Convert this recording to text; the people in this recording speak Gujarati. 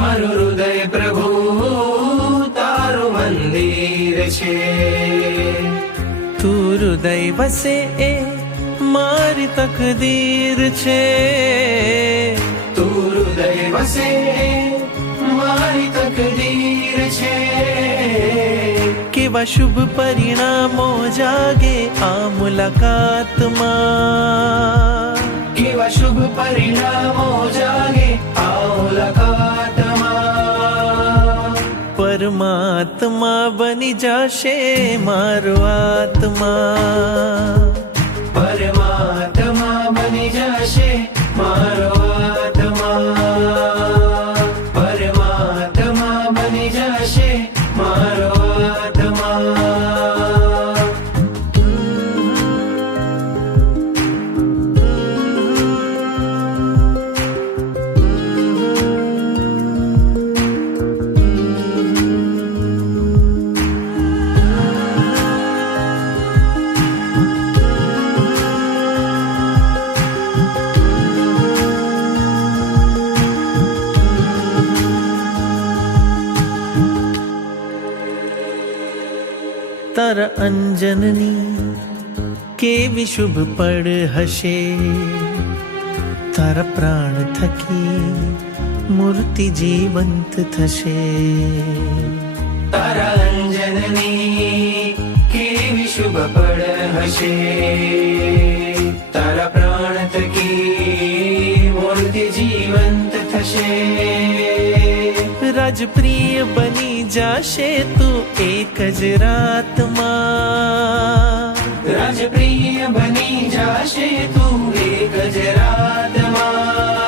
મારું હૃદય પ્રભુ તારું મંદિર છે. તું હૃદય વસે એ મારી તકદીર છે. તું હૃદય વસે મારી તકદીર છે. કેવા શુભ પરિણામો જાગે આ મુલાકાતમાં. કેવા શુભ પરિણામો જાગે આ મુલાકાતમાં. પરમાત્મા બની જશે મારો આત્મા. પરમાત્મા બની જશે મારો આત્મા. પરમાત્મા બની જશે મારો આત્મા. તારા અંજનની કેવી શુભ પળ હશે. તારા પ્રાણ થકી મૂર્તિ જીવંત થશે. તારા અંજનની કેવી શુભ પળ હશે. તારા પ્રાણ થકી મૂર્તિ જીવંત થશે. રાજપ્રિય બની જાશે તું એક જ રાતમાં. રાજપ્રિય બની જશે તું એક જ રાતમાં.